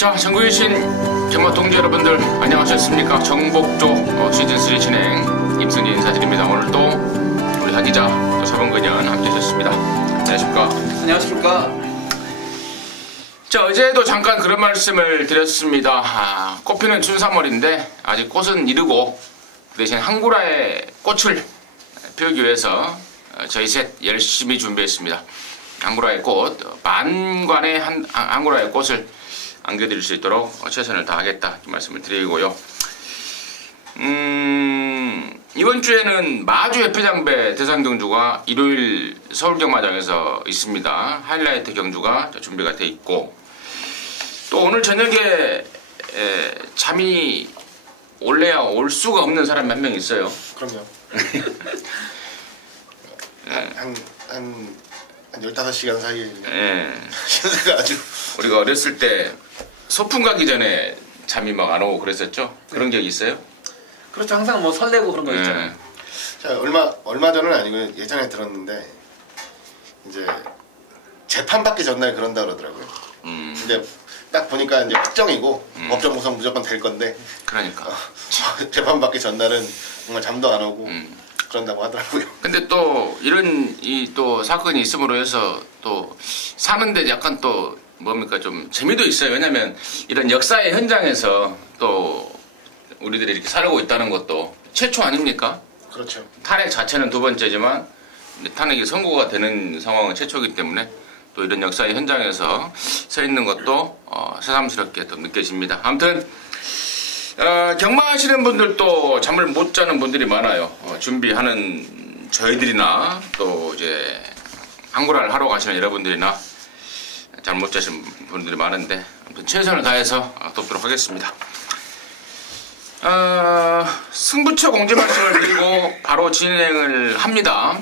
자, 전국에 계신 경마 동지 여러분들 안녕하셨습니까? 정복조 시즌3 진행 임승진 인사드립니다. 오늘 또 우리 하 기자 또 사범근연 함께 하셨습니다. 안녕하십니까? 안녕하십니까? 자, 어제도 잠깐 그런 말씀을 드렸습니다. 꽃피는 춘3월인데 아직 꽃은 이르고 그 대신 항구라의 꽃을 피우기 위해서 저희 셋 열심히 준비했습니다. 항구라의 꽃, 만관의 항구라의 꽃을 안겨드릴 수 있도록 최선을 다하겠다 이 말씀을 드리고요. 이번 주에는 마주 FP장배 대상 경주가 일요일 서울경마장에서 있습니다. 하이라이트 경주가 준비가 돼 있고, 또 오늘 저녁에 잠이 올래야 올 수가 없는 사람이 한 명 있어요. 그럼요. 한 15시간 사이에 신세가 아주 우리가 어렸을 때 소풍 가기 전에 잠이 막 안 오고 그랬었죠? 그런 기억이 있어요? 그렇죠. 항상 뭐 설레고 그런 거 있잖아요. 자, 얼마 전은 아니고 예전에 들었는데 이제 재판받기 전날 그런다 그러더라고요. 근데 딱 보니까 이제 확정이고 법정 구성 무조건 될 건데, 그러니까 재판받기 전날은 정말 잠도 안 오고 그런다고 하더라고요. 근데 또 이런 또 사건이 있음으로 해서 또 사는데 약간 또 뭡니까 좀 재미도 있어요. 왜냐면 이런 역사의 현장에서 또 우리들이 이렇게 살고 있다는 것도 최초 아닙니까? 그렇죠. 탄핵 자체는 두 번째지만 탄핵이 선고가 되는 상황은 최초이기 때문에 또 이런 역사의 현장에서 서 있는 것도 새삼스럽게 또 느껴집니다. 아무튼 경마하시는 분들도 잠을 못 자는 분들이 많아요. 준비하는 저희들이나 또 이제 항구라를 하러 가시는 여러분들이나 잠 못 자시는 분들이 많은데 아무튼 최선을 다해서 돕도록 하겠습니다. 승부처 공지 말씀을 드리고 바로 진행을 합니다.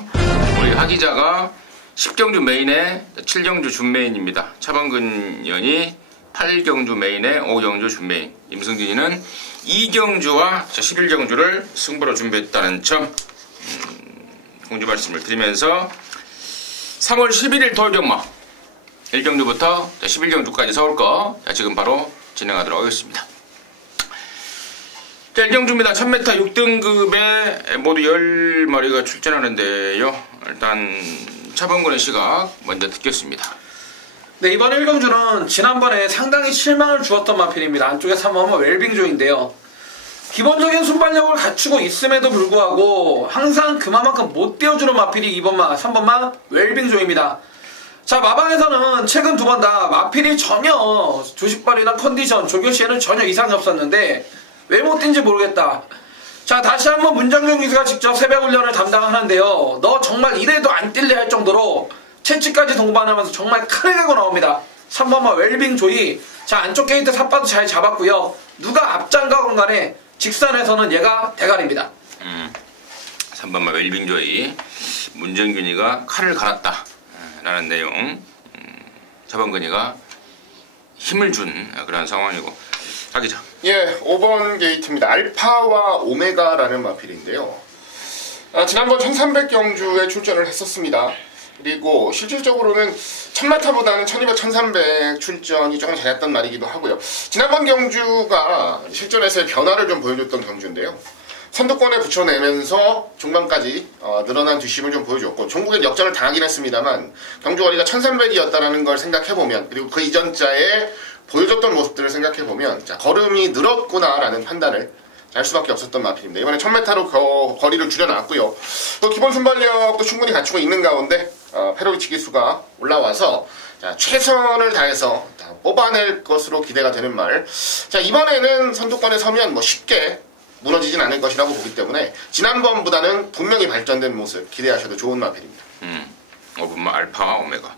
우리 하 기자가 10경주 메인에 7경주 준메인입니다. 차범근연이 8경주 메인에 5경주 준메인, 임승진이는 2경주와 11경주를 승부로 준비했다는 점 공지 말씀을 드리면서 3월 11일 토요일경마 1경주부터 11경주까지 서울거 지금 바로 진행하도록 하겠습니다. 자, 1경주입니다. 1000m 6등급에 모두 10마리가 출전하는데요. 일단 차범근의 시각 먼저 듣겠습니다. 네, 이번 1경주는 지난번에 상당히 실망을 주었던 마필입니다. 안쪽에 3번마 웰빙조인데요. 기본적인 순발력을 갖추고 있음에도 불구하고 항상 그만큼 못 띄워주는 마필이 2번마, 3번마 웰빙조입니다. 자, 마방에서는 최근 두 번 다 마필이 전혀 조식발이나 컨디션, 조교시에는 전혀 이상이 없었는데 왜 못 뛴지 모르겠다. 자, 다시 한번 문정경 기수가 직접 새벽 훈련을 담당하는데요. 너 정말 이래도 안 뛸래 할 정도로 채찍까지 동반하면서 정말 칼을 내고 나옵니다. 3번마 웰빙 조이. 자, 안쪽 게이트 삿바도 잘 잡았고요. 누가 앞장가건 간에 직선에서는 얘가 대가리입니다. 3번마 웰빙 조이. 문정균이가 칼을 갈았다 라는 내용. 차범근이가 힘을 준 그런 상황이고. 하기자. 예, 5번 게이트입니다. 알파와 오메가라는 마필인데요. 지난번 1300경주에 출전을 했었습니다. 그리고 실질적으로는 1000마타보다는 1200, 1300 출전이 조금 잘했던 날이기도 하고요. 지난번 경주가 실전에서의 변화를 좀 보여줬던 경주인데요. 선두권에 붙여내면서 중반까지 늘어난 뒷심을 좀 보여줬고, 종국엔 역전을 당하긴 했습니다만 경주거리가 1300이었다는 걸 생각해보면, 그리고 그 이전자에 보여줬던 모습들을 생각해보면 걸음이 늘었구나라는 판단을 할 수밖에 없었던 마필입니다. 이번에 1000m로 거리를 줄여놨고요. 또 기본 순발력도 충분히 갖추고 있는 가운데 페로비치 기수가 올라와서 최선을 다해서 뽑아낼 것으로 기대가 되는 말. 자, 이번에는 선두권에 서면 쉽게 무너지진 않을 것이라고 보기 때문에 지난번보다는 분명히 발전된 모습 기대하셔도 좋은 마필입니다. 5번마 알파와 오메가.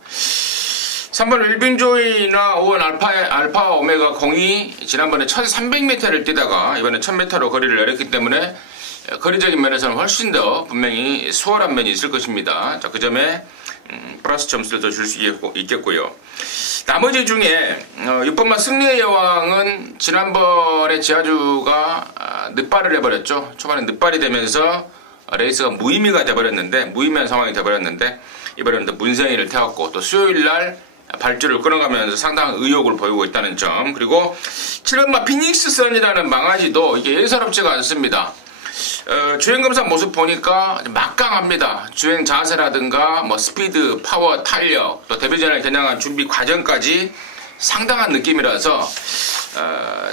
3번 웰빙조이나 5번 알파와 오메가 공이 지난번에 1300m를 뛰다가 이번에 1000m로 거리를 내렸기 때문에 거리적인 면에서는 훨씬 더 분명히 수월한 면이 있을 것입니다. 자, 그 점에 플러스 점수를 더 줄 수 있겠고요. 나머지 중에 6번마 승리의 여왕은 지난번에 지아주가 늦발을 해버렸죠. 초반에 늦발이 되면서 레이스가 무의미가 돼버렸는데, 무의미한 상황이 돼버렸는데 이번에는 또 문세인을 태웠고, 또 수요일날 발주를 끊어가면서 상당한 의욕을 보이고 있다는 점, 그리고 7번마 피닉스 선이라는 망아지도 이게 예사롭지가 않습니다. 주행검사 모습 보니까 막강합니다. 주행 자세라든가 뭐 스피드, 파워, 탄력, 또 데뷔전을 겨냥한 준비 과정까지 상당한 느낌이라서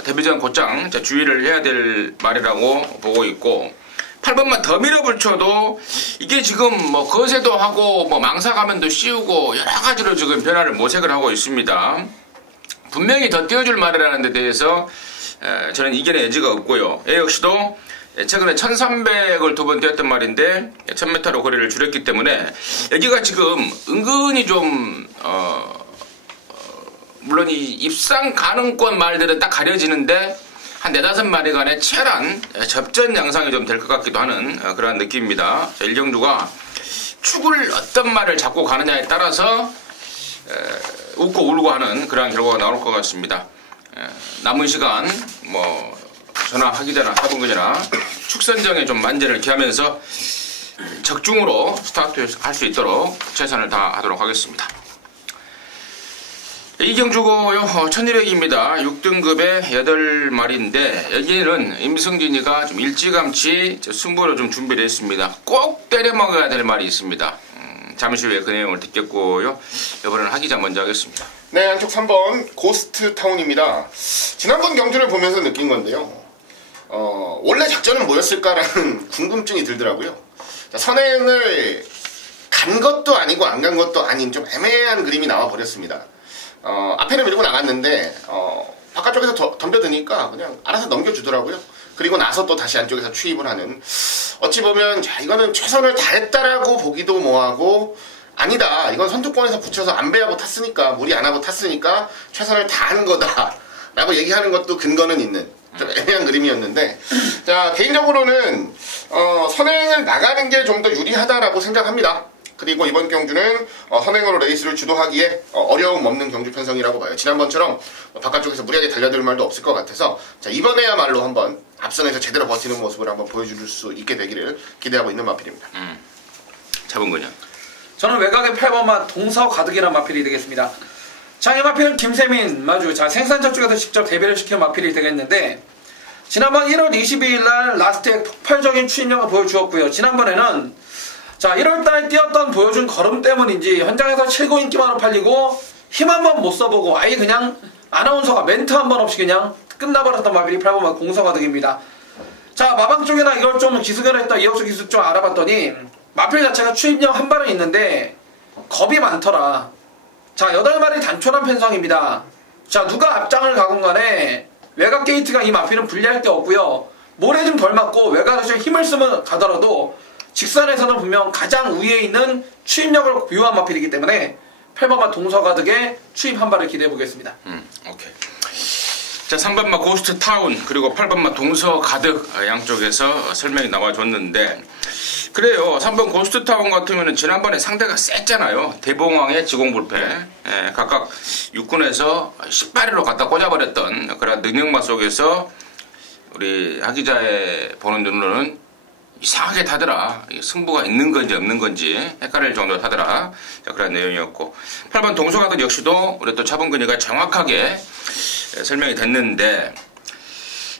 데뷔전 곧장 주의를 해야 될 말이라고 보고 있고, 8번만 더 밀어붙여도 이게 지금 뭐 거세도 하고 뭐 망사가면도 씌우고 여러 가지로 지금 변화를 모색을 하고 있습니다. 분명히 더 띄워줄 말이라는 데 대해서 저는 이견의 여지가 없고요. 얘 역시도 최근에 1300을 두 번 뛰었던 말인데 1000m로 거리를 줄였기 때문에 여기가 지금 은근히 좀 물론 이 입상 가능권 말들은 딱 가려지는데 한 4-5마리간의 치열한 접전 양상이 좀 될 것 같기도 하는 그런 느낌입니다. 일경주가 축을 어떤 말을 잡고 가느냐에 따라서 웃고 울고 하는 그러한 결과가 나올 것 같습니다. 남은 시간 뭐 전화하기자나 사분근이나 축 선정에 좀 만전을 기하면서 적중으로 스타트할 수 있도록 최선을 다하도록 하겠습니다. 이경주고요. 1200입니다. 6등급의 8마리인데 여기에는 임승진이가 좀 일찌감치 승부를 좀 준비를 했습니다. 꼭 때려먹어야 될 말이 있습니다. 잠시 후에 그 내용을 듣겠고요. 이번에는 하기자 먼저 하겠습니다. 네, 안쪽 3번 고스트 타운입니다. 지난번 경주를 보면서 느낀 건데요. 원래 작전은 뭐였을까라는 궁금증이 들더라고요. 자, 선행을 간 것도 아니고 안 간 것도 아닌 좀 애매한 그림이 나와 버렸습니다. 앞에는 밀고 나갔는데 바깥쪽에서 덤벼드니까 그냥 알아서 넘겨주더라고요. 그리고 나서 또 다시 안쪽에서 추입을 하는, 어찌 보면 자, 이거는 최선을 다했다라고 보기도 뭐하고, 아니다, 이건 선두권에서 붙여서 안 배하고 탔으니까, 무리 안 하고 탔으니까 최선을 다한 거다 라고 얘기하는 것도 근거는 있는 좀 애매한 그림이었는데, 자, 개인적으로는 선행을 나가는 게 좀 더 유리하다라고 생각합니다. 그리고 이번 경주는 선행으로 레이스를 주도하기에 어려움 없는 경주 편성이라고 봐요. 지난번처럼 바깥쪽에서 무리하게 달려들 말도 없을 것 같아서, 자, 이번에야말로 한번 앞선에서 제대로 버티는 모습을 한번 보여줄 수 있게 되기를 기대하고 있는 마필입니다. 자본군요. 저는 외곽의 8번마 동서가득이라는 마필이 되겠습니다. 자, 이 마필은 김세민 마주 생산자 쪽에서 직접 데뷔를 시킨 마필이 되겠는데, 지난번 1월 22일날 라스트에 폭발적인 추진력을 보여주었고요. 지난번에는 자, 1월달에 뛰었던 보여준 걸음 때문인지 현장에서 최고 인기만으로 팔리고 힘 한 번 못 써보고 아예 그냥 아나운서가 멘트 한 번 없이 그냥 끝나버렸던 마필이 8번마 공서가득입니다. 자, 마방 쪽이나 이걸 좀 기승을 했던 이혁수 기술 좀 알아봤더니 마필 자체가 추입력 한 발은 있는데 겁이 많더라. 자, 8마리 단촐한 편성입니다. 자, 누가 앞장을 가건 간에 외곽 게이트가 이 마필은 불리할 게 없고요. 모래 좀 덜 맞고 외곽에서 힘을 쓰면 가더라도 직선에서는 분명 가장 위에 있는 추입력을 부유한 마필이기 때문에 8번마 동서가득의 추입 한 발을 기대해 보겠습니다. 오케이. 자, 3번마 고스트 타운 그리고 8번마 동서가득 양쪽에서 설명이 나와줬는데, 그래요. 3번 고스트 타운 같으면 지난번에 상대가 셌잖아요. 대봉왕의 지공불패, 각각 육군에서 18위로 갖다 꽂아버렸던 그런 능력마 속에서 우리 하기자의 보는 눈으로는 이상하게 타더라. 승부가 있는 건지 없는 건지 헷갈릴 정도로 타더라. 자, 그런 내용이었고, 8번 동서가득 역시도 우리 또 차범근이가 정확하게 설명이 됐는데,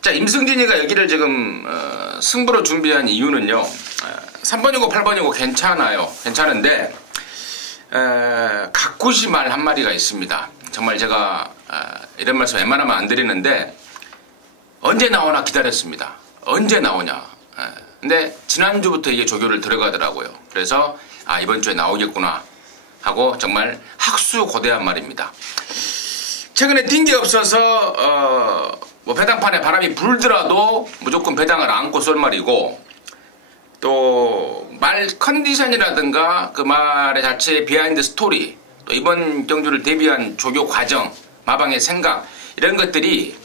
자, 임승진이가 여기를 지금 승부로 준비한 이유는요. 3번이고 8번이고 괜찮아요. 괜찮은데 각굿이 말 한마디가 있습니다. 정말 제가 이런 말씀 웬만하면 안 드리는데 언제 나오나 기다렸습니다. 언제 나오냐. 근데 지난주부터 이게 조교를 들어가더라고요. 그래서 이번 주에 나오겠구나 하고 정말 학수고대한 말입니다. 최근에 뛴 게 없어서 뭐 배당판에 바람이 불더라도 무조건 배당을 안고 쏠 말이고, 또 말 컨디션이라든가 그 말의 자체의 비하인드 스토리, 또 이번 경주를 대비한 조교 과정, 마방의 생각, 이런 것들이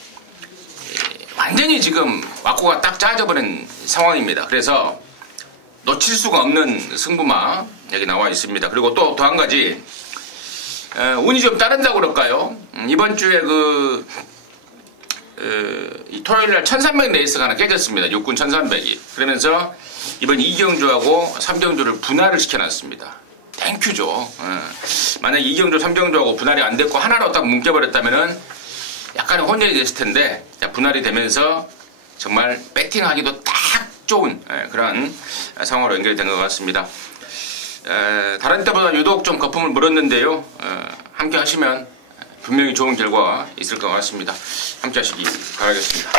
완전히 지금 왁구가 딱 짜져버린 상황입니다. 그래서 놓칠 수가 없는 승부마 여기 나와 있습니다. 그리고 또 한 가지, 운이 좀 따른다고 그럴까요? 이번 주에 이 토요일날 1300 레이스가 하나 깨졌습니다. 육군 1300이. 그러면서 이번 2경주하고 3경주를 분할을 시켜놨습니다. 땡큐죠. 만약 2경주, 3경주하고 분할이 안 됐고 하나로 딱 뭉쳐버렸다면은 약간의 혼혈이 됐을 텐데 분할이 되면서 정말 배팅하기도 딱 좋은 그런 상황으로 연결이 된 것 같습니다. 다른 때보다 유독 좀 거품을 물었는데요. 함께 하시면 분명히 좋은 결과가 있을 것 같습니다. 함께 하시기 바라겠습니다.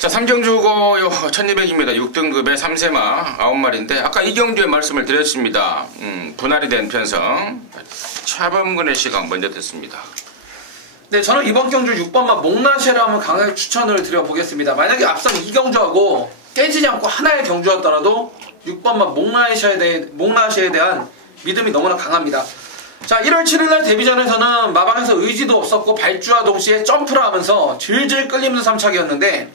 자, 3경주고요. 1200입니다. 6등급의 3세마 9마리인데 아까 이경주의 말씀을 드렸습니다. 분할이 된 편성 차범근의 시각 먼저 듣습니다. 네, 저는 이번 경주 6번마 몽라쉐를 한번 강하게 추천을 드려보겠습니다. 만약에 앞선 2경주하고 깨지지 않고 하나의 경주였더라도 6번마 몽라쉐에 대한 믿음이 너무나 강합니다. 자, 1월 7일날 데뷔전에서는 마방에서 의지도 없었고 발주와 동시에 점프를 하면서 질질 끌리면서 3착이었는데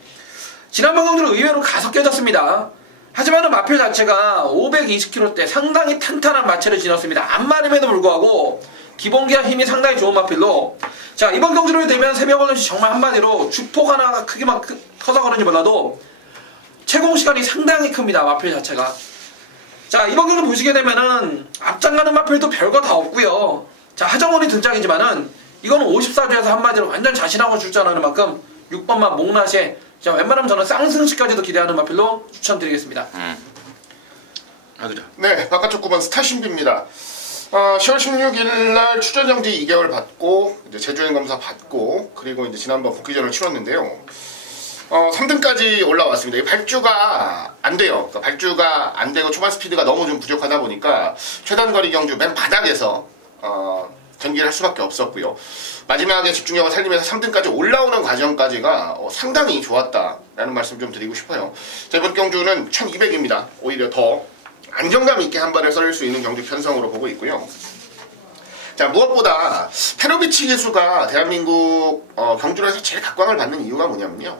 지난번 경주는 의외로 가서 깨졌습니다. 하지만 마필 자체가 520kg대 상당히 탄탄한 마체를 지녔습니다. 앞마름에도 불구하고 기본기와 힘이 상당히 좋은 마필로 자, 이번 경주를 되면 새벽원시 정말 한마디로 주폭 하나가 크기만 커서 그런지 몰라도 채공시간이 상당히 큽니다. 마필 자체가. 자, 이번 경주 보시게 되면은 앞장가는 마필도 별거 다 없고요. 자, 하정원이 등장이지만은 이거는 54주에서 한마디로 완전 자신하고 출전하는 만큼 6번마 몽라쉐 자, 웬만하면 저는 쌍승시까지도 기대하는 마필로 추천드리겠습니다. 네, 바깥쪽 9번 스타신비입니다. 10월 16일날 출전정지 2개월 받고 이제 제주행 검사 받고 그리고 이제 지난번 복귀전을 치렀는데요. 3등까지 올라왔습니다. 발주가 안 돼요. 그러니까 발주가 안 되고 초반 스피드가 너무 좀 부족하다 보니까 최단거리 경주 맨 바닥에서 전기를 할 수밖에 없었고요. 마지막에 집중력을 살리면서 3등까지 올라오는 과정까지가 상당히 좋았다라는 말씀 좀 드리고 싶어요. 자, 이번 경주는 1200입니다. 오히려 더 안정감 있게 한 발을 썰릴 수 있는 경주 편성으로 보고 있고요. 자, 무엇보다 페로비치 기수가 대한민국 경주에서 제일 각광을 받는 이유가 뭐냐면요.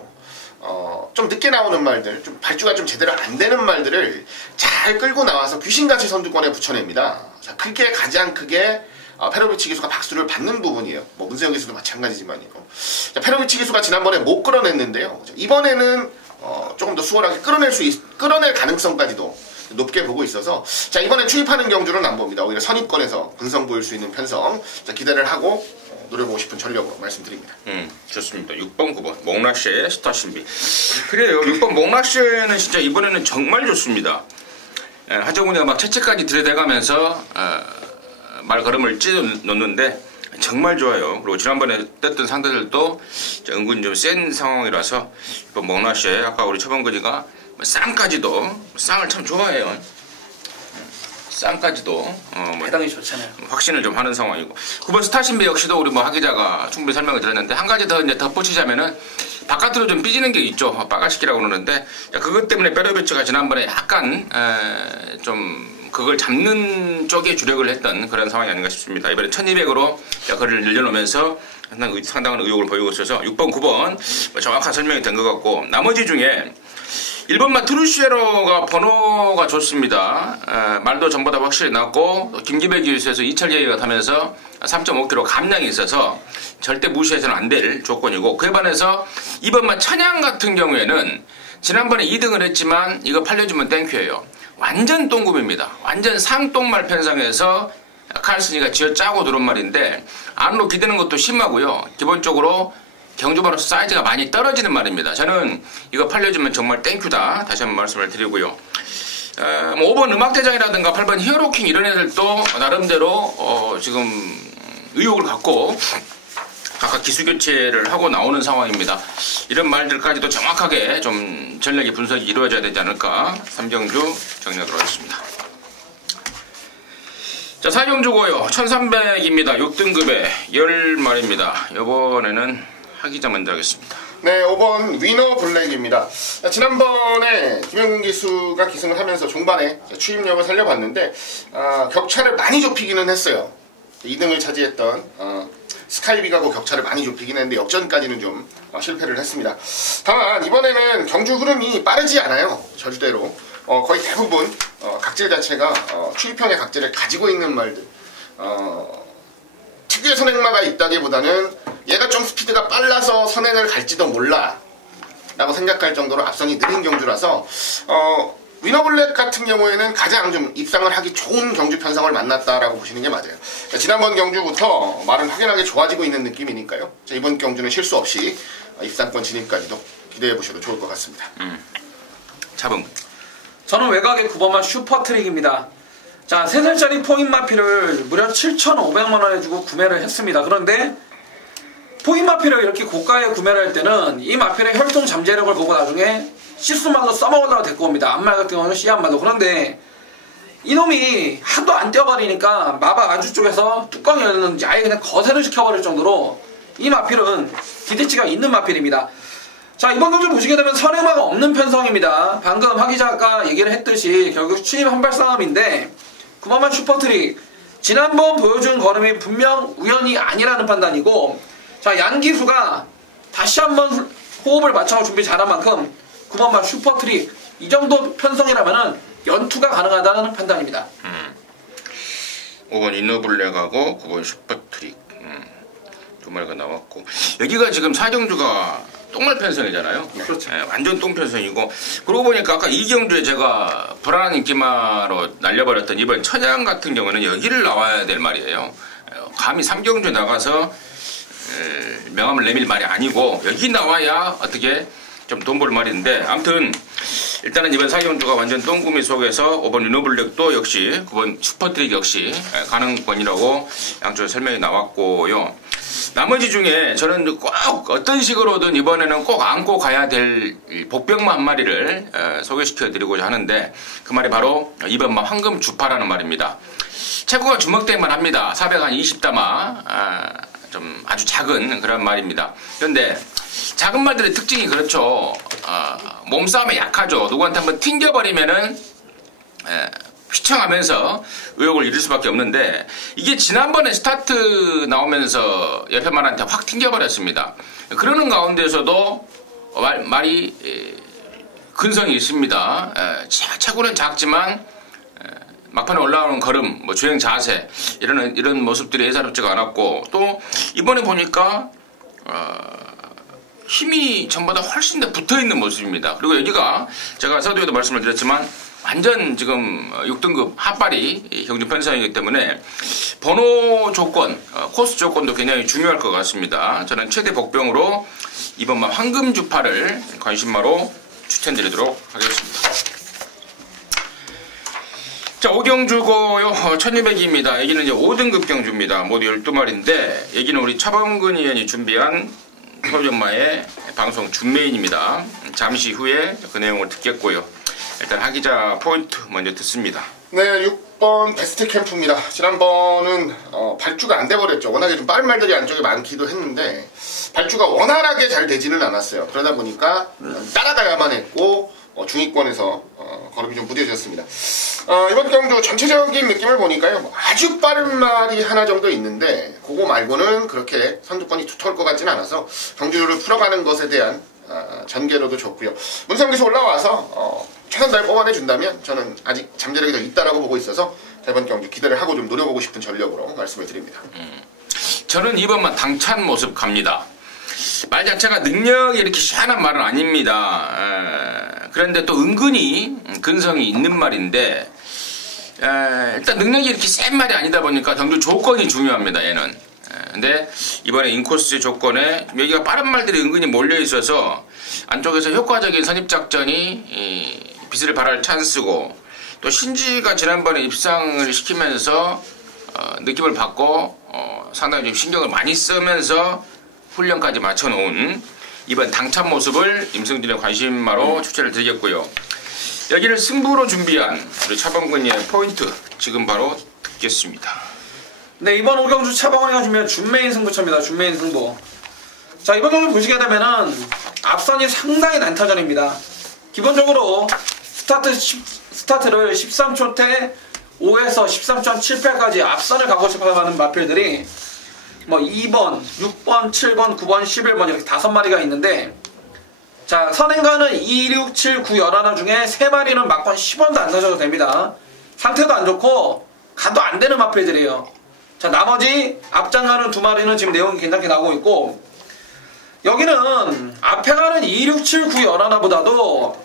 좀 늦게 나오는 말들, 좀 발주가 좀 제대로 안 되는 말들을 잘 끌고 나와서 귀신같이 선두권에 붙여냅니다. 자, 그게 가장 크게 페로비치 기수가 박수를 받는 부분이에요. 뭐 문세영 기수도 마찬가지지만요. 자, 페로비치 기수가 지난번에 못 끌어냈는데요. 이번에는 조금 더 수월하게 끌어낼 가능성까지도 높게 보고 있어서 자, 이번에 추입하는 경주는 안 봅니다. 오히려 선입권에서 근성 보일 수 있는 편성 자, 기대를 하고 노려보고 싶은 전력으로 말씀드립니다. 좋습니다. 6번, 9번 몽라쉐 스타신비. 그래요. 6번 몽라쉐는 진짜 이번에는 정말 좋습니다. 하정훈이가 막 채채까지 들여대가면서 말걸음을 찢어 놓는데 정말 좋아요. 그리고 지난번에 떴던 상대들도 은근 좀 센 상황이라서 이번 몽라쉐 아까 우리 처범근이가 쌍까지도 쌍을 참 좋아해요. 쌍까지도 대단히 좋잖아요. 확신을 좀 하는 상황이고 9번 스타신비 역시도 우리 하 기자가 충분히 설명을 드렸는데 한 가지 더 이제 덧붙이자면은 바깥으로 좀 삐지는 게 있죠. 빠가시키라고 그러는데 그것 때문에 페로비치가 지난번에 약간 좀 그걸 잡는 쪽에 주력을 했던 그런 상황이 아닌가 싶습니다. 이번에 1200으로 거리를 늘려놓으면서 상당한 의욕을 보이고 있어서 6번, 9번 정확한 설명이 된 것 같고 나머지 중에 1번마 트루시에로가 번호가 좋습니다. 말도 전보다 확실히 낫고 김기배 기수에서 이철계가 타면서 3.5kg 감량이 있어서 절대 무시해서는 안 될 조건이고 그에 반해서 2번마 찬양 같은 경우에는 지난번에 2등을 했지만 이거 팔려주면 땡큐예요. 완전 똥급입니다. 완전 상똥말 편성해서 칼슨이가 쥐어짜고 들어온 말인데 안으로 기대는 것도 심하고요. 기본적으로 경주마로서 사이즈가 많이 떨어지는 말입니다. 저는 이거 팔려주면 정말 땡큐다. 다시 한번 말씀을 드리고요. 5번 음악대장이라든가 8번 히어로킹 이런 애들도 나름대로 지금 의욕을 갖고 각각 기수교체를 하고 나오는 상황입니다. 이런 말들까지도 정확하게 좀 전략의 분석이 이루어져야 되지 않을까 3경주 정리하도록 하겠습니다. 자, 4경주고요. 1300입니다. 6등급에 10마리입니다. 이번에는 하기자 먼저 하겠습니다. 네, 5번 위너 블랙입니다. 지난번에 김영근 기수가 기승을 하면서 종반에 추임력을 살려봤는데 격차를 많이 좁히기는 했어요. 2등을 차지했던 스카이비가고 격차를 많이 좁히긴 했는데 역전까지는 좀 실패를 했습니다. 다만 이번에는 경주 흐름이 빠르지 않아요. 저주대로 거의 대부분 각질 자체가 추입형의 각질을 가지고 있는 말들 특유의 선행마가 있다기보다는 얘가 좀 스피드가 빨라서 선행을 갈지도 몰라 라고 생각할 정도로 앞선이 느린 경주라서 위너블랙 같은 경우에는 가장 좀 입상을 하기 좋은 경주 편성을 만났다라고 보시는 게 맞아요. 지난번 경주부터 말은 확연하게 좋아지고 있는 느낌이니까요. 자, 이번 경주는 실수 없이 입상권 진입까지도 기대해 보셔도 좋을 것 같습니다. 차범. 저는 외곽의 9번만 슈퍼트릭입니다. 자, 3살짜리 포인 마피를 무려 7,500만원에 주고 구매를 했습니다. 그런데 포인 마피를 이렇게 고가에 구매를 할 때는 이 마피의 혈통 잠재력을 보고 나중에 씨수마도 써먹으려고 데리고 옵니다. 안말 같은 경우는 씨안마도. 그런데 이놈이 하도 안 뛰어버리니까 마박 안주 쪽에서 뚜껑이 열렸는지 아예 그냥 거세를 시켜버릴 정도로 이 마필은 기대치가 있는 마필입니다. 자, 이번 경주 보시게 되면 선행마가 없는 편성입니다. 방금 하 기자가 얘기를 했듯이 결국 추임 한발 싸움인데 9번만 슈퍼트릭 지난번 보여준 걸음이 분명 우연이 아니라는 판단이고, 자, 양기수가 다시 한번 호흡을 맞춰 준비 잘한 만큼 9번만 슈퍼트릭 이 정도 편성이라면은 연투가 가능하다는 판단입니다. 5번 이너블랙하고 9번 슈퍼트릭 두 마리가 나왔고, 여기가 지금 사경주가 똥말 편성이잖아요. 그렇죠. 네, 완전 똥 편성이고, 그러고 보니까 아까 이경주에 제가 불안한 인기마로 날려버렸던 이번 천양 같은 경우는 여기를 나와야 될 말이에요. 감히 삼경주에 나가서 명함을 내밀 말이 아니고 여기 나와야 어떻게 좀 돈 벌 말인데, 아무튼 일단은 이번 사경주가 완전 똥구미 속에서 5번 리노블랙도 역시 9번 슈퍼트릭 역시 가능권이라고 양쪽에 설명이 나왔고요. 나머지 중에 저는 꼭 어떤 식으로든 이번에는 꼭 안고 가야 될 복병마 한 마리를 소개시켜 드리고자 하는데, 그 말이 바로 2번마 황금 주파라는 말입니다. 체구가 주먹대만 합니다. 420다마 좀 아주 작은 그런 말입니다. 그런데 작은 말들의 특징이 그렇죠. 몸싸움에 약하죠. 누구한테 한번 튕겨버리면은 휘청하면서 의욕을 잃을 수밖에 없는데, 이게 지난번에 스타트 나오면서 옆에 말한테 확 튕겨버렸습니다. 그러는 가운데서도 말이 근성이 있습니다. 체구는 작지만 막판에 올라오는 걸음, 뭐 주행 자세 이런 모습들이 예사롭지가 않았고, 또 이번에 보니까 힘이 전보다 훨씬 더 붙어있는 모습입니다. 그리고 여기가 제가 서두에도 말씀을 드렸지만 완전 지금 6등급 핫바리 경주 편성이기 때문에 번호 조건, 코스 조건도 굉장히 중요할 것 같습니다. 저는 최대 복병으로 이번만 황금주파를 관심마로 추천드리도록 하겠습니다. 자, 5경주고요. 1200입니다. 여기는 이제 5등급 경주입니다. 모두 12마리인데, 여기는 우리 차범근 의원이 준비한 서울연마의 방송 준메인입니다. 잠시 후에 그 내용을 듣겠고요. 일단 하기자 포인트 먼저 듣습니다. 네, 6번 베스트 캠프입니다. 지난번은 발주가 안 돼버렸죠. 워낙에 좀 빠른 말들이 안쪽에 많기도 했는데 발주가 원활하게 잘 되지는 않았어요. 그러다 보니까 따라가야만 했고 중위권에서 걸음이 좀 무뎌졌습니다. 이번 경주 전체적인 느낌을 보니까요, 아주 빠른 말이 하나 정도 있는데 그거 말고는 그렇게 선두권이 두터울 것 같지는 않아서 경주를 풀어가는 것에 대한 전개로도 좋고요. 문상기수 올라와서 최선 다해 뽑아내준다면 저는 아직 잠재력이 더 있다라고 보고 있어서 이번 경주 기대를 하고 좀 노려보고 싶은 전력으로 말씀을 드립니다. 저는 이번만 당찬 모습 갑니다. 말 자체가 능력이 이렇게 희한한 말은 아닙니다. 그런데 또 은근히 근성이 있는 말인데, 일단 능력이 이렇게 센 말이 아니다 보니까 경주 조건이 중요합니다. 얘는. 근데 이번에 인코스 조건에 여기가 빠른 말들이 은근히 몰려 있어서 안쪽에서 효과적인 선입작전이 빛을 발할 찬스고, 또 신지가 지난번에 입상을 시키면서 느낌을 받고 상당히 좀 신경을 많이 쓰면서 훈련까지 맞춰놓은 이번 당찬 모습을 임승진의 관심마로 추천을 드리겠고요. 여기를 승부로 준비한 우리 차범근의 포인트 지금 바로 듣겠습니다. 네, 이번 5경주 차범근이가 준비한 준메인 승부처입니다. 준메인 승부. 자, 이번 경주 보시게 되면은 앞선이 상당히 난타전입니다. 기본적으로 스타트를 13초대 5에서 13.78까지 앞선을 가고 싶어하는 마필들이 뭐 2번, 6번, 7번, 9번, 11번 이렇게 5마리가 있는데, 자, 선행가는 2, 6, 7, 9, 11 중에 3마리는 막권 10원도 안 사셔도 됩니다. 상태도 안 좋고 가도 안 되는 마필들이에요. 자, 나머지 앞장 가는 2마리는 지금 내용이 괜찮게 나오고 있고, 여기는 앞에 가는 2, 6, 7, 9, 11보다도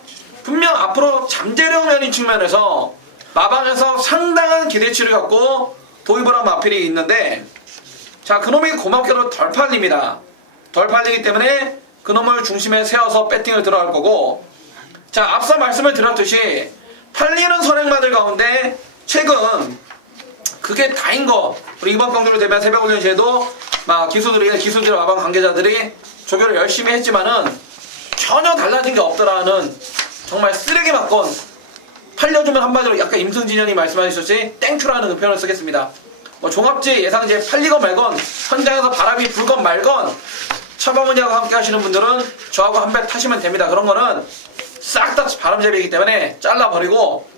분명 앞으로 잠재력 면인 측면에서 마방에서 상당한 기대치를 갖고 도입을 한 마필이 있는데, 자, 그놈이 고맙게도 덜 팔립니다. 덜 팔리기 때문에 그놈을 중심에 세워서 배팅을 들어갈 거고, 자, 앞서 말씀을 드렸듯이 팔리는 선행마들 가운데 최근 그게 다인 거, 우리 이번 경주를 대비한 새벽훈련 시에도 막 기수들이 마방 관계자들이 조교를 열심히 했지만은 전혀 달라진 게 없더라는 정말 쓰레기 맞건, 팔려주면 한마디로 약간 임승진 형이 말씀하셨듯이 땡큐라는 표현을 쓰겠습니다. 뭐 종합지 예상지에 팔리건 말건, 현장에서 바람이 불건 말건, 처방훈이하고 함께 하시는 분들은 저하고 한 배 타시면 됩니다. 그런 거는 싹 다 바람잡이이기 때문에 잘라버리고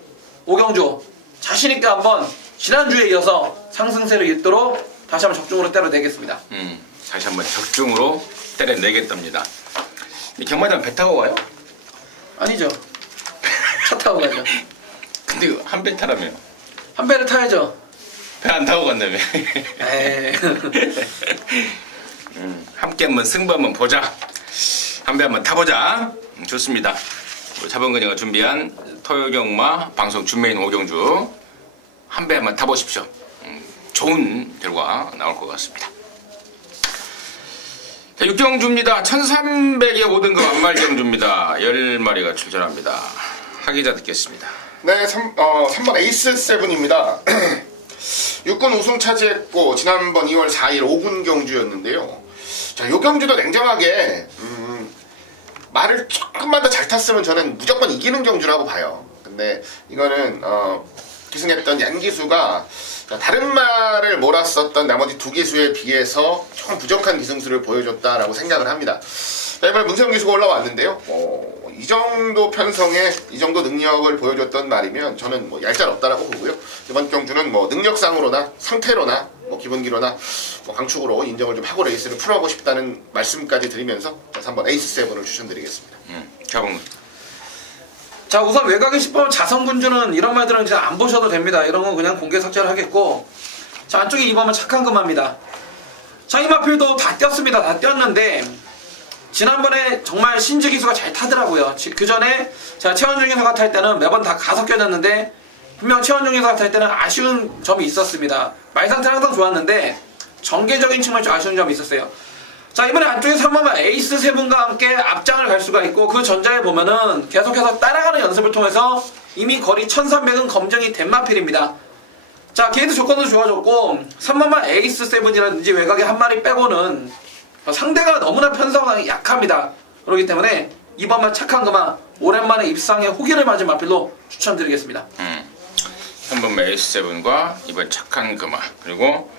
오경주 자신있게 한번 지난주에 이어서 상승세를 잇도록 다시 한번 적중으로 때려내겠습니다. 다시 한번 적중으로 때려내겠답니다. 경마장 배 타고 와요? 아니죠. 차 타고 가죠. 근데 한 배 타라며. 한 배를 타야죠. 배 안 타고 간다며. 에이. 함께 한번 승부 한번 보자. 한 배 한번 타보자. 좋습니다. 자본근이가 준비한 토요경마 방송 준메인 오경주 한 배 한번 타보십시오. 좋은 결과 나올 것 같습니다. 자, 6경주입니다. 1300의 5등급 안말경주입니다. 10마리가 출전합니다. 하기자 듣겠습니다. 네, 3번 에이스 세븐입니다. 6군 우승 차지했고 지난번 2월 4일 5군 경주였는데요. 자, 요 경주도 냉정하게 말을 조금만 더 잘 탔으면 저는 무조건 이기는 경주라고 봐요. 근데 이거는 기승했던 양기수가 다른 말을 몰았었던 나머지 두 기수에 비해서 조금 부족한 기승수를 보여줬다라고 생각을 합니다. 자, 이번에 문세영 기수가 올라왔는데요. 이 정도 편성에 이 정도 능력을 보여줬던 말이면 저는 뭐 얄짤없다라고 보고요. 이번 경주는 뭐 능력상으로나 상태로나 뭐 기본기로나 뭐 강축으로 인정을 좀 하고 레이스를 풀어가고 싶다는 말씀까지 드리면서 3번 에이스 세븐을 추천드리겠습니다. 자, 우선 외곽에 10번 자성군주는 이런 말들은 그냥 안 보셔도 됩니다. 이런 건 그냥 공개 삭제를 하겠고, 자, 안쪽에 2번은 착한 금화입니다. 자, 이 마필도 다 뛰었습니다. 다 뛰었는데 지난번에 정말 신지 기수가 잘 타더라고요. 그 전에 제가 최원중 기수가 탈 때는 매번 다 가서 껴졌는데 분명 최원중 기수가 탈 때는 아쉬운 점이 있었습니다. 말 상태는 항상 좋았는데 전개적인 측면에 좀 아쉬운 점이 있었어요. 자, 이번에 안쪽에 3번만 에이스 세 분과 함께 앞장을 갈 수가 있고, 그 전자에 보면은 계속해서 따라가는 연습을 통해서 이미 거리 1300은 검증이 된 마필입니다. 자, 게이트 조건도 좋아졌고 3번만 에이스 세븐이라든지 외곽에 한 마리 빼고는 상대가 너무나 편성하기 약합니다. 그렇기 때문에 2번만 착한 금화 오랜만에 입상에 호기를 맞은 마필로 추천드리겠습니다. 3번 에이스 7과 2번 착한 금화, 그리고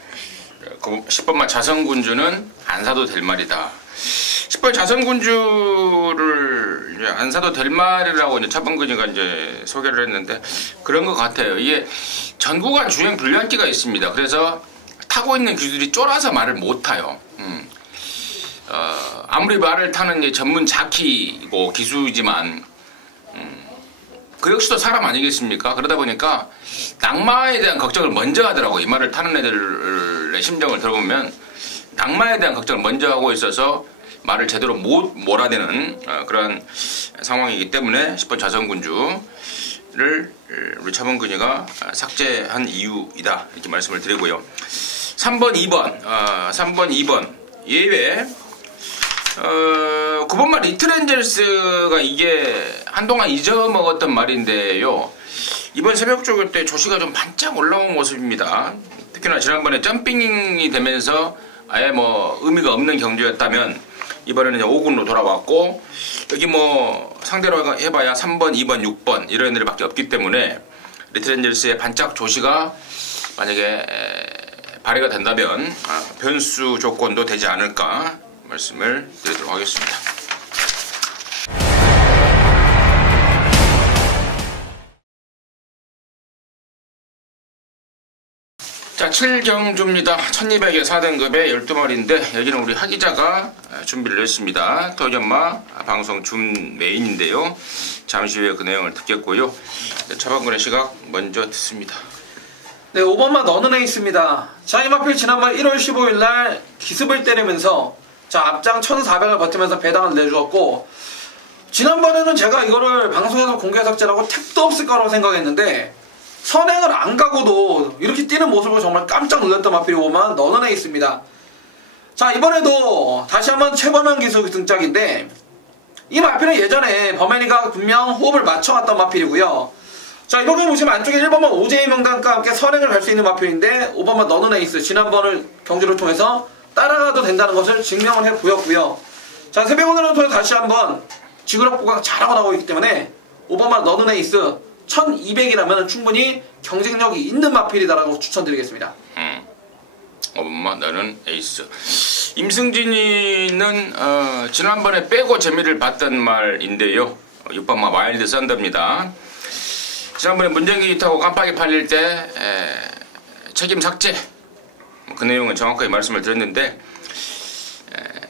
10번만 자성군주는 안 사도 될 말이다. 10번 자성군주를 이제 안 사도 될 말이라고 이제 차범근이가 이제 소개를 했는데 그런 것 같아요. 이게 전구간 주행 불량기가 있습니다. 그래서 타고 있는 기수들이 쫄아서 말을 못 타요. 아무리 말을 타는 이제 전문 자키고 기수이지만 그 역시도 사람 아니겠습니까? 그러다 보니까 낙마에 대한 걱정을 먼저 하더라고요. 이 말을 타는 애들의 심정을 들어보면 낙마에 대한 걱정을 먼저 하고 있어서 말을 제대로 못 몰아내는 그런 상황이기 때문에 10번 자성군주를 우리 차범근이가 삭제한 이유이다, 이렇게 말씀을 드리고요. 3번 2번 예외 9번말 리틀엔젤스가 이게 한동안 잊어먹었던 말인데요. 이번 새벽 조교 때 조시가 좀 반짝 올라온 모습입니다. 특히나 지난번에 점핑이 되면서 아예 뭐 의미가 없는 경주였다면 이번에는 5군으로 돌아왔고, 여기 뭐 상대로 해봐야 3번, 2번, 6번 이런 애들밖에 없기 때문에 리틀엔젤스의 반짝 조시가 만약에 발휘가 된다면 변수 조건도 되지 않을까 말씀을 드리도록 하겠습니다. 자, 7경주입니다. 1200의 4등급의 12마리인데 여기는 우리 하기자가 준비를 했습니다. 토견마 방송 준 메인인데요. 잠시 후에 그 내용을 듣겠고요. 차범근의 시각 먼저 듣습니다. 네, 5번만 너는 애 있습니다. 자, 이 마필 지난번 1월 15일 날 기습을 때리면서 자, 앞장 1400을 버티면서 배당을 내주었고, 지난번에는 제가 이거를 방송에서 공개 삭제라고 택도 없을 거라고 생각했는데 선행을 안 가고도 이렇게 뛰는 모습을 정말 깜짝 놀랐던 마필이 보면 너는 있습니다. 자, 이번에도 다시 한번 최범현 기수 등짝인데 이 마필은 예전에 범현이가 분명 호흡을 맞춰왔던 마필이고요. 자, 이번 경기 보시면 안쪽에 1번만 오제이 명단과 함께 선행을 갈 수 있는 마필인데 5번만 너는 에이스 지난번을 경주를 통해서 따라가도 된다는 것을 증명을 해 보였고요. 자, 세배오늘을 통해 다시 한번 지그럽 보강 잘하고 나오고 있기 때문에 5번만 너는 에이스 1200이라면 충분히 경쟁력이 있는 마필이다라고 추천드리겠습니다. 5번만 너는 에이스. 임승진이는 지난번에 빼고 재미를 봤던 말인데요. 6번만 와일드 썬더입니다. 지난번에 문정기 타고 깜빡이 팔릴 때 책임 삭제 그 내용은 정확하게 말씀을 드렸는데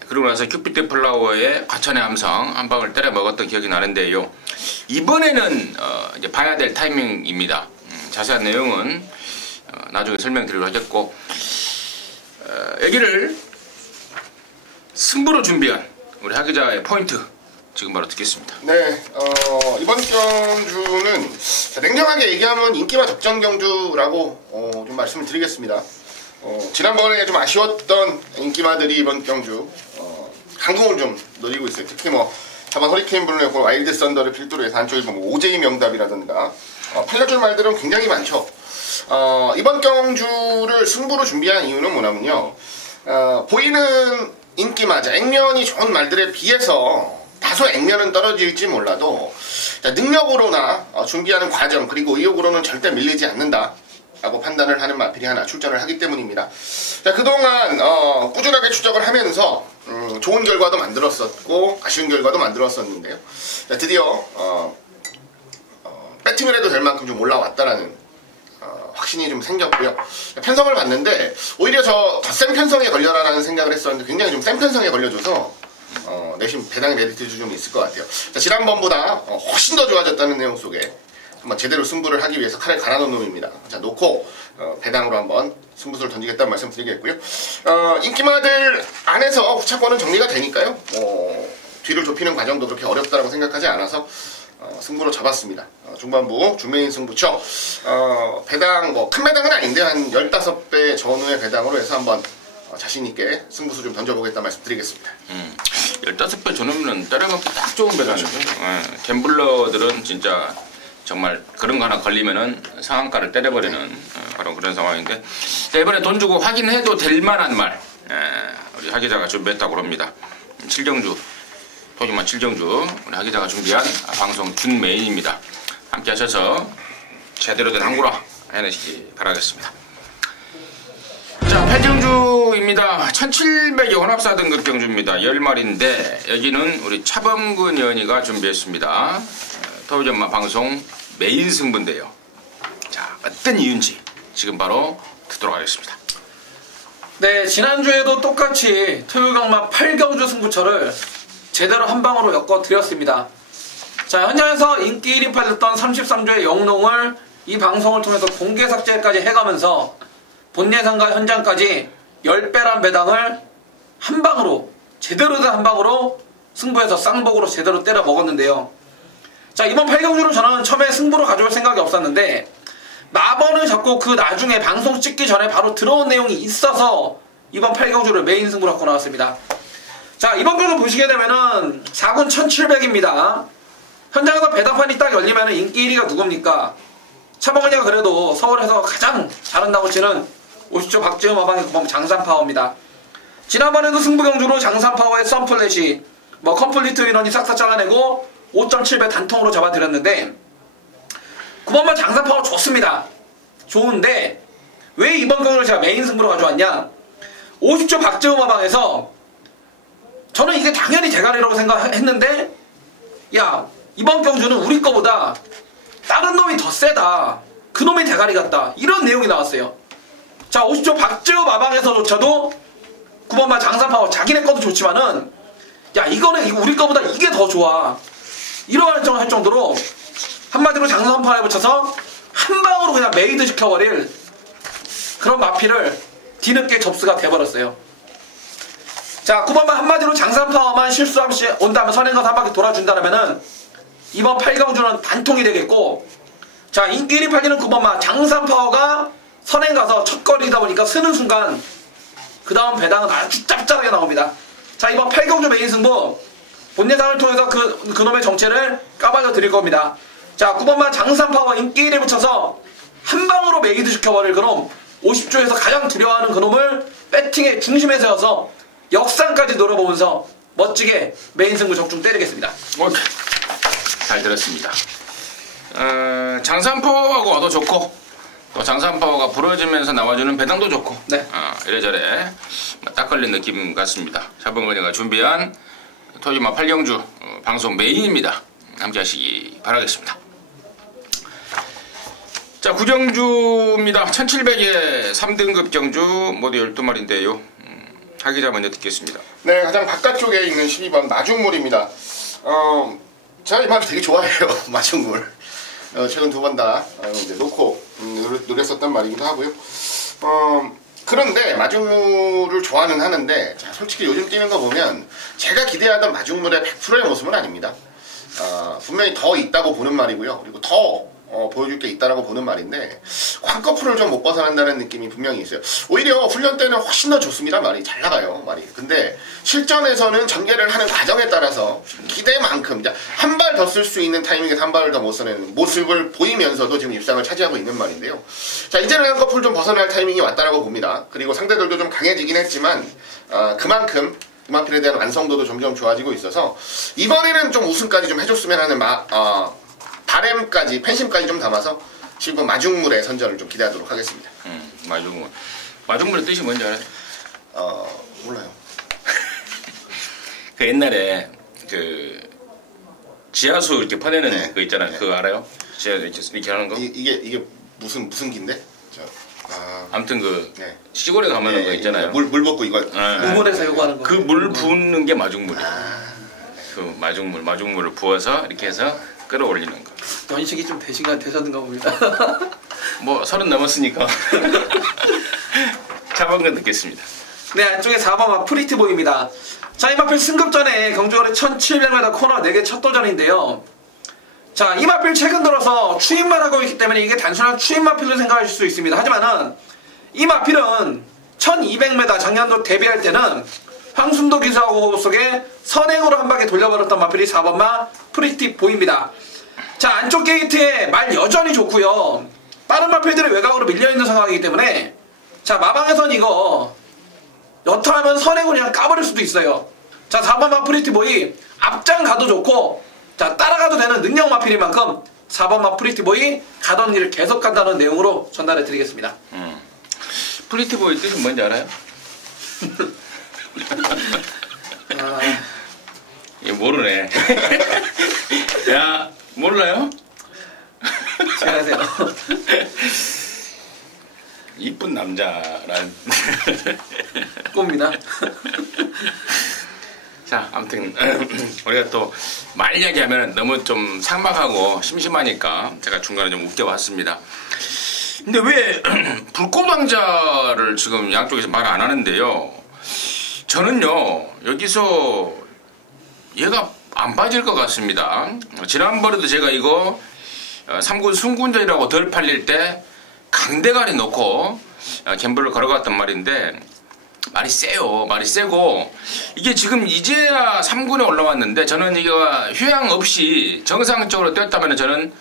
그러고 나서 큐피드 플라워의 과천의 함성 한 방울 때려 먹었던 기억이 나는데요. 이번에는 이제 봐야 될 타이밍입니다. 자세한 내용은 나중에 설명드리도록 하겠고 여기를 승부로 준비한 우리 하 기자의 포인트 지금 바로 듣겠습니다. 네, 이번 경주는 냉정하게 얘기하면 인기와 적정 경주라고 좀 말씀을 드리겠습니다. 지난번에 좀 아쉬웠던 인기마들이 이번 경주 강공을 좀 노리고 있어요. 특히 뭐 4번 허리케인 블루였고 와일드 썬더를 필두로 해서 한쪽에 보면 오제이 명답이라든가 팔려줄 말들은 굉장히 많죠. 이번 경주를 승부로 준비한 이유는 뭐냐면요. 보이는 인기마자 액면이 좋은 말들에 비해서 다소 액면은 떨어질지 몰라도 능력으로나 준비하는 과정 그리고 의욕으로는 절대 밀리지 않는다 라고 판단을 하는 마필이 하나 출전을 하기 때문입니다. 자, 그동안 꾸준하게 추적을 하면서 좋은 결과도 만들었었고 아쉬운 결과도 만들었었는데요. 자, 드디어 배팅을 해도 될 만큼 좀 올라왔다라는 확신이 좀 생겼고요. 편성을 봤는데 오히려 더 센 편성에 걸려라라는 생각을 했었는데 굉장히 좀 센 편성에 걸려줘서 내심 배당의 메리트도 좀 있을 것 같아요. 자, 지난번보다 훨씬 더 좋아졌다는 내용 속에 한번 제대로 승부를 하기 위해서 칼을 갈아놓은 놈입니다. 자, 놓고 배당으로 한번 승부수를 던지겠다는 말씀 드리겠고요. 인기마들 안에서 후차권은 정리가 되니까요. 뒤를 좁히는 과정도 그렇게 어렵다고 생각하지 않아서 승부로 잡았습니다. 중반부 준메인 승부처 배당 큰 배당은 아닌데 한 15배 전후의 배당으로 해서 한번 자신있게 승부수 좀 던져보겠다 말씀드리겠습니다. 15배 전후면 때려먹기 딱 좋은 배당이죠. 갬블러들은 진짜 정말 그런 거 하나 걸리면은 상한가를 때려버리는 바로 그런 상황인데 이번에 돈 주고 확인해도 될 만한 말 우리 하 기자가 준비했다고 합니다. 7경주 토지만 7경주 우리 하 기자가 준비한 방송 준 메인입니다. 함께 하셔서 제대로 된 항구라 해내시기 바라겠습니다. 자, 8경주입니다. 1700의 혼합사 등급 경주입니다. 10마리인데 여기는 우리 차범근 의원이가 준비했습니다. 토요전마 방송 메인 승부인데요. 자, 어떤 이유인지 지금 바로 듣도록 하겠습니다. 네, 지난주에도 똑같이 토요강마 8경주 승부처를 제대로 한 방으로 엮어드렸습니다. 자, 현장에서 인기 1위 팔렸던 33조의 영농을 이 방송을 통해서 공개 삭제까지 해가면서 본 예상과 현장까지 10배란 배당을 한 방으로 제대로 된 한 방으로 승부에서 쌍복으로 제대로 때려 먹었는데요. 자, 이번 8경주를 저는 처음에 승부로 가져올 생각이 없었는데 마번을 잡고 그 나중에 방송 찍기 전에 바로 들어온 내용이 있어서 이번 8경주를 메인 승부로 갖고 나왔습니다. 자, 이번 경주 보시게 되면은 4군 1700입니다. 현장에서 배당판이 딱 열리면은 인기 1위가 누굽니까? 차범근이가 그래도 서울에서 가장 잘한다고 치는 50조 박지흠 마방의 구범 장산파워입니다. 지난번에도 승부경주로 장산파워의 썬플래시 컴플리트 인원이 싹다 잘라내고 5.7배 단통으로 잡아드렸는데 9번만 장산파워 좋습니다. 좋은데 왜 이번 경주를 제가 메인 승부로 가져왔냐? 50조 박지흠 마방에서 저는 이게 당연히 대가리라고 생각했는데 야, 이번 경주는 우리 거보다 다른 놈이 더 세다. 그 놈이 대가리 같다. 이런 내용이 나왔어요. 자, 50조 박지흠 마방에서조차도 9번만 장산파워 자기네 거도 좋지만은 야, 이거는 우리 거보다 이게 더 좋아. 이러할 정도로 한마디로 장산파워에 붙여서 한 방으로 그냥 메이드 시켜버릴 그런 마피를 뒤늦게 접수가 돼버렸어요. 자, 9번만 한마디로 장산파워만 실수 없이 온다면 선행가서 한 바퀴 돌아준다면은 이번 8경주는 단통이 되겠고, 자, 인기 1위 팔리는 9번만 장산파워가 선행가서 첫 거리다 보니까 쓰는 순간 그 다음 배당은 아주 짭짤하게 나옵니다. 자, 이번 8경주 메인 승부 본 예상을 통해서 그놈의 정체를 까발려 드릴 겁니다. 자, 9번만 장산파워 인기 1위에 붙여서 한 방으로 메이드 시켜버릴 그놈, 50조에서 가장 두려워하는 그놈을 배팅의 중심에 세워서 역상까지 노려보면서 멋지게 메인 승부 적중 때리겠습니다. 오케이. 잘 들었습니다. 장산파워하고 와도 좋고, 또 장산파워가 부러지면서 나와주는 배당도 좋고, 네. 이래저래 딱 걸린 느낌 같습니다. 샤봉건이가 준비한 토요마 8경주 방송 메인입니다. 함께 하시기 바라겠습니다. 자, 9경주입니다. 1700의 3등급 경주 모두 12마리인데요. 하기자 먼저 듣겠습니다. 네, 가장 바깥쪽에 있는 12번 마중물입니다. 제가 이 말을 되게 좋아해요. 마중물. 최근 2번 다 이제 놓고 노렸었단 말이기도 하고요. 그런데 마중물을 좋아는 하는데, 자, 솔직히 요즘 뛰는 거 보면 제가 기대하던 마중물의 100%의 모습은 아닙니다. 분명히 더 있다고 보는 말이고요. 그리고 더 보여줄 게 있다라고 보는 말인데, 광꺼풀을 좀 못 벗어난다는 느낌이 분명히 있어요. 오히려 훈련 때는 훨씬 더 좋습니다. 말이 잘 나가요. 말이. 근데 실전에서는 전개를 하는 과정에 따라서 기대만큼 한 발 더 쓸 수 있는 타이밍에서 한 발을 더 못 써내는 모습을 보이면서도 지금 입상을 차지하고 있는 말인데요. 자, 이제는 한꺼풀 좀 벗어날 타이밍이 왔다라고 봅니다. 그리고 상대들도 좀 강해지긴 했지만 그만큼 음악필에 대한 완성도도 점점 좋아지고 있어서 이번에는 좀 우승까지 좀 해줬으면 하는 바램까지, 팬심까지 좀 담아서 지금 마중물의 선전을 좀 기대하도록 하겠습니다. 마중물. 마중물의 뜻이 뭔지 알아요? 몰라요. 그 옛날에 그 지하수 이렇게 퍼내는 네. 거 있잖아요. 네. 그거 알아요? 지하 이렇게 하는 거? 이게 무슨 긴데? 아무튼 그 네. 시골에 가면은 거 있잖아요. 물 붓고 이거. 우물에서 요구하는 거. 그 물 부는 게 마중물이에요. 그 마중물을 부어서 이렇게 해서 끌어올리는 거. 연식이 좀 되셨는가 봅니다. 뭐 30 넘었으니까. 차범근 듣겠습니다. 네, 안쪽에 4번 프리티보입니다. 자, 이마필 승급 전에 경주거리 1700m 코너 4개 첫 도전인데요. 자, 이마필 최근 들어서 추임만 하고 있기 때문에 이게 단순한 추임마필로 생각하실 수 있습니다. 하지만은 이마필은 1200m 작년도 데뷔할 때는 황순도 기사하고 속에 선행으로 한 바퀴 돌려버렸던 마필이 4번마 프리티보입니다. 자, 안쪽 게이트에 말 여전히 좋고요. 빠른 마필들이 외곽으로 밀려있는 상황이기 때문에, 자, 마방에선 이거 여타하면 선행으로 그냥 까버릴 수도 있어요. 자, 4번 마프리티보이 앞장 가도 좋고, 자, 따라가도 되는 능력 마필인 만큼 4번 마프리티보이 가던 길을 계속 간다는 내용으로 전달해 드리겠습니다. 프리티보이 뜻은 뭔지 알아요? 얘 모르네. 야, 몰라요? 잘 하세요. 이쁜 남자란. 꼽니다. 자, 아무튼 우리가 또 말 이야기하면 너무 좀 삭막하고 심심하니까 제가 중간에 좀 웃겨봤습니다. 근데 왜 불꽃왕자를 지금 양쪽에서 말 안 하는데요? 저는요, 여기서 얘가 안 빠질 것 같습니다. 지난번에도 제가 이거 3군 순군전이라고 덜 팔릴 때 강대가리 놓고 갬블을 걸어갔단 말인데, 말이 세요. 말이 세고, 이게 지금 이제야 3군에 올라왔는데, 저는 이거 휴양 없이 정상적으로 뛰었다면 저는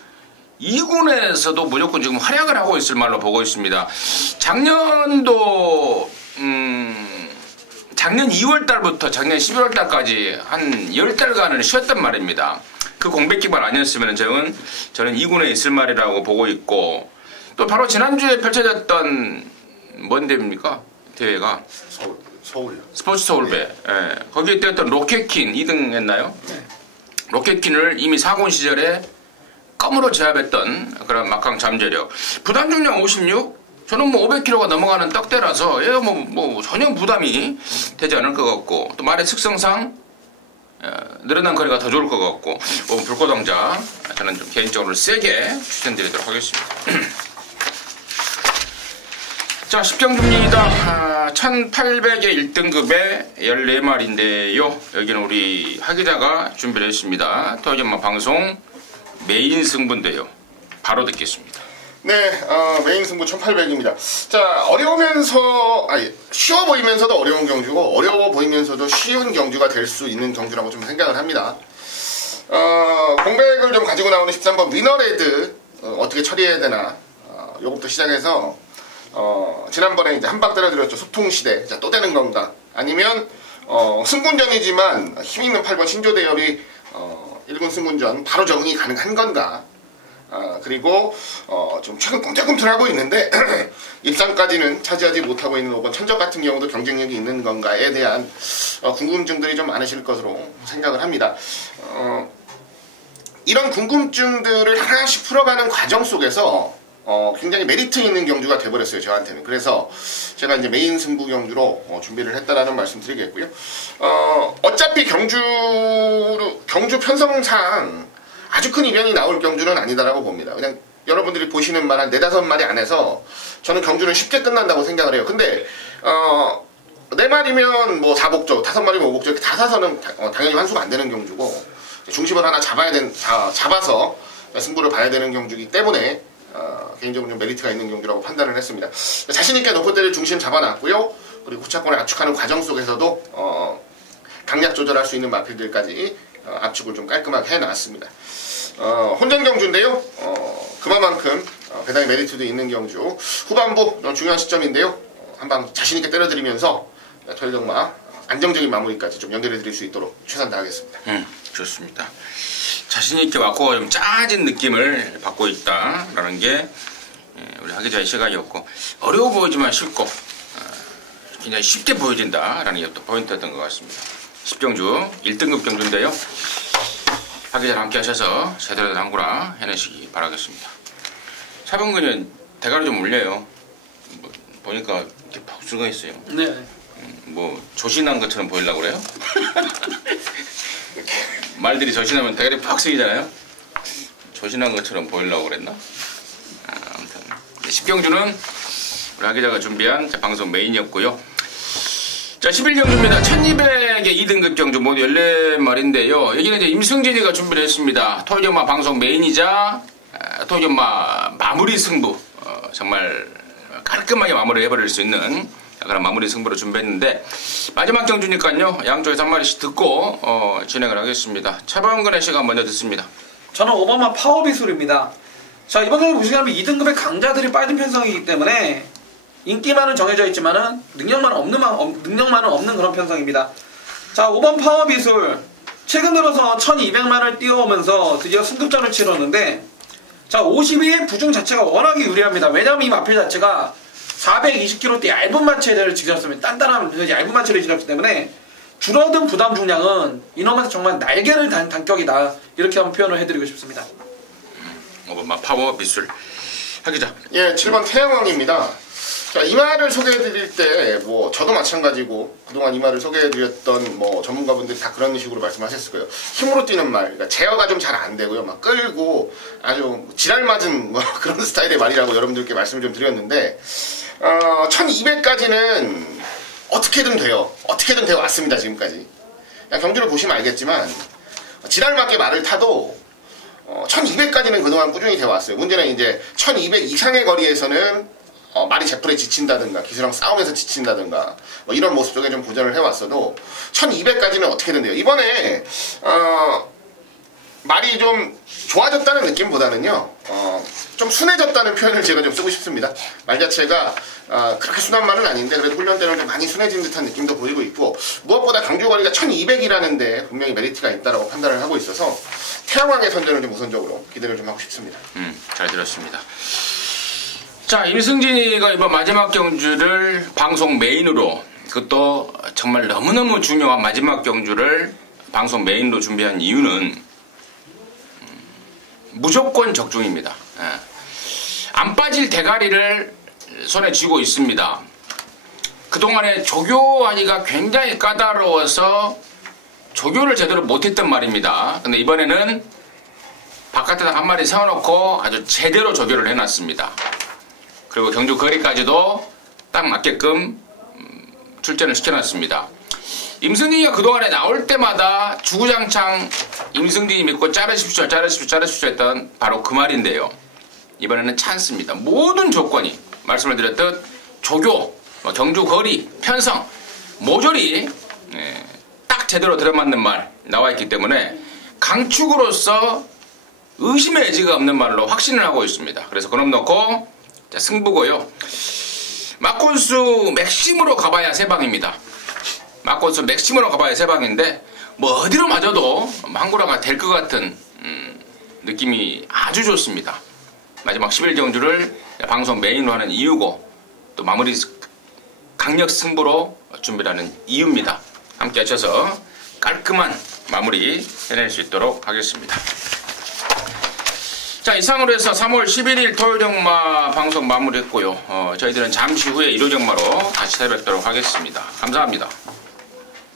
2군에서도 무조건 지금 활약을 하고 있을 말로 보고 있습니다. 작년도 작년 2월달부터 작년 11월달까지 한 10달간을 쉬었단 말입니다. 그 공백 기반 아니었으면 저는 2군에 있을 말이라고 보고 있고, 또 바로 지난주에 펼쳐졌던 뭔 대회입니까? 대회가 서울이요. 스포츠 서울배. 네. 예. 거기에 뛰었던 로켓킨 2등 했나요? 네. 로켓킨을 이미 4군 시절에 껌으로 제압했던 그런 막강 잠재력. 부담 중량 56? 저는 뭐 500kg가 넘어가는 떡대라서 얘가 뭐 전혀 부담이 되지 않을 것 같고, 또 말의 특성상 늘어난 거리가 더 좋을 것 같고, 불꽃왕자 저는 좀 개인적으로 세게 추천드리도록 하겠습니다. 자, 10경주입니다. 1800의 1등급에 14마리인데요. 여기는 우리 하기자가 준비를 했습니다. 토요일마 방송 메인 승부인데요. 바로 듣겠습니다. 네, 메인 승부 1800입니다. 자, 쉬워 보이면서도 어려운 경주고, 어려워 보이면서도 쉬운 경주가 될 수 있는 경주라고 좀 생각을 합니다. 공백을 좀 가지고 나오는 13번 위너레드, 어떻게 처리해야 되나, 요것부터 시작해서, 지난번에 이제 한방 때려드렸죠. 소통시대. 자, 또 되는 건가? 아니면, 승군전이지만 힘있는 8번 신조대열이, 1군 승군전 바로 적응이 가능한 건가? 그리고, 좀 최근 꿈틀꿈틀하고 있는데, 입상까지는 차지하지 못하고 있는 5번 천적 같은 경우도 경쟁력이 있는 건가에 대한, 궁금증들이 좀 많으실 것으로 생각을 합니다. 이런 궁금증들을 하나씩 풀어가는 과정 속에서, 굉장히 메리트 있는 경주가 돼버렸어요, 저한테는. 그래서 제가 이제 메인 승부 경주로 준비를 했다라는 말씀 드리겠고요. 어차피 경주 편성상 아주 큰 이변이 나올 경주는 아니다라고 봅니다. 그냥 여러분들이 보시는 말 한 4-5마리 안에서 저는 경주는 쉽게 끝난다고 생각을 해요. 근데, 4마리면 뭐 4복조, 5마리면 5복조, 이렇게 다 사서는 당연히 환수가 안 되는 경주고, 중심을 하나 잡아서 승부를 봐야 되는 경주이기 때문에, 개인적으로 좀 메리트가 있는 경주라고 판단을 했습니다. 자신있게 높은 중심 잡아놨고요. 그리고 후차권을 압축하는 과정 속에서도 강약 조절할 수 있는 마필들까지 압축을 좀 깔끔하게 해놨습니다. 혼전 경주인데요. 그만큼 배당의 메리트도 있는 경주. 후반부 중요한 시점인데요. 한방 자신있게 때려드리면서 토요일경마 안정적인 마무리까지 좀 연결해드릴 수 있도록 최선 다하겠습니다. 좋습니다. 자신있게 왔고 좀 짜진 느낌을 받고 있다라는 게 우리 하기자의 시각이었고, 어려워 보이지만 쉽고 굉장히 쉽게 보여진다라는 게 또 포인트였던 것 같습니다. 10경주 1등급 경주인데요. 하기자랑 함께 하셔서 제대로 된 항구라 해내시기 바라겠습니다. 차범근은 대가리 좀 올려요. 뭐 보니까 이렇게 박수가 있어요. 네. 뭐 조신한 것처럼 보이려고 그래요? 말들이 조신하면 대가리 팍 쓰이잖아요. 조신한 것처럼 보이려고 그랬나? 아무튼 10경주는 우리 하기자가 준비한 방송 메인이었고요. 자, 11경주입니다. 1200의 2등급 경주 모두 14마리인데요. 여기는 이제 임승진이가 준비를 했습니다. 토요일마 방송 메인이자 토요일마 마무리 승부, 정말 깔끔하게 마무리 해버릴 수 있는 그런 마무리 승부로 준비했는데, 마지막 경주니까요, 양쪽에서 한 마리씩 듣고 진행을 하겠습니다. 차범근의 시간 먼저 듣습니다. 저는 5번만 파워비술입니다. 자, 이번 경기 보시면 2등급의 강자들이 빠진 편성이기 때문에 인기만은 정해져 있지만은 능력만은 없는 그런 편성입니다. 자, 5번 파워비술 최근 들어서 1200만을 뛰어오면서 드디어 승급전을 치렀는데, 자, 52의 부중 자체가 워낙에 유리합니다. 왜냐면 이 마필 자체가 420kg대 얇은 마체를 지졌습니다. 단단한 얇은 마체를 지졌기 때문에 줄어든 부담 중량은 이놈한테 정말 날개를 단 단격이다, 이렇게 한번 표현을 해드리고 싶습니다. 파워 비술 하기자. 예, 7번 태양왕입니다. 자, 이마를 소개해드릴 때, 뭐, 저도 마찬가지고, 그동안 이마를 소개해드렸던, 뭐, 전문가분들이 다 그런 식으로 말씀하셨을 거예요. 힘으로 뛰는 말, 그러니까 제어가 좀 잘 안 되고요. 막 끌고, 아주 지랄 맞은, 뭐, 그런 스타일의 말이라고 여러분들께 말씀을 좀 드렸는데, 1200까지는 어떻게든 돼요. 어떻게든 되어 왔습니다, 지금까지. 그냥 경주를 보시면 알겠지만, 지랄 맞게 말을 타도, 1200까지는 그동안 꾸준히 되어 왔어요. 문제는 이제, 1200 이상의 거리에서는, 말이 제풀에 지친다든가 기수랑 싸우면서 지친다든가 뭐 이런 모습 속에 좀 보전을 해왔어도 1200까지는 어떻게든 돼요. 이번에 말이 좀 좋아졌다는 느낌보다는요, 좀 순해졌다는 표현을 제가 좀 쓰고 싶습니다. 말 자체가 그렇게 순한 말은 아닌데 그래도 훈련 때는 좀 많이 순해진 듯한 느낌도 보이고 있고, 무엇보다 강조거리가 1200이라는데 분명히 메리트가 있다라고 판단을 하고 있어서 태양왕의 선전을 좀 우선적으로 기대를 좀 하고 싶습니다. 잘 들었습니다. 자, 임승진이가 이번 마지막 경주를 방송 메인으로, 그것도 정말 너무너무 중요한 마지막 경주를 방송 메인으로 준비한 이유는 무조건 적중입니다. 안 빠질 대가리를 손에 쥐고 있습니다. 그동안에 조교하기가 굉장히 까다로워서 조교를 제대로 못했단 말입니다. 근데 이번에는 바깥에다 한 마리 세워놓고 아주 제대로 조교를 해놨습니다. 그리고 경주 거리까지도 딱 맞게끔 출전을 시켜놨습니다. 임승진이가 그동안에 나올 때마다 주구장창 임승진이 믿고 자르십시오 했던 바로 그 말인데요. 이번에는 찬스입니다. 모든 조건이 말씀을 드렸듯 조교, 경주 거리, 편성 모조리 딱 제대로 들어맞는 말 나와있기 때문에 강축으로서 의심의 여지가 없는 말로 확신을 하고 있습니다. 그래서 그놈 넣고 자, 승부고요. 막곤수 맥심으로 가봐야 세 방입니다. 막곤수 맥심으로 가봐야 세 방인데 뭐 어디로 맞아도 항구라가 될 것 같은 느낌이 아주 좋습니다. 마지막 11경주를 방송 메인으로 하는 이유고 또 마무리 강력 승부로 준비하는 이유입니다. 함께 하셔서 깔끔한 마무리 해낼 수 있도록 하겠습니다. 자, 이상으로 해서 3월 11일 토요정마 방송 마무리했고요. 저희들은 잠시 후에 일요정마로 다시 찾아뵙도록 하겠습니다. 감사합니다.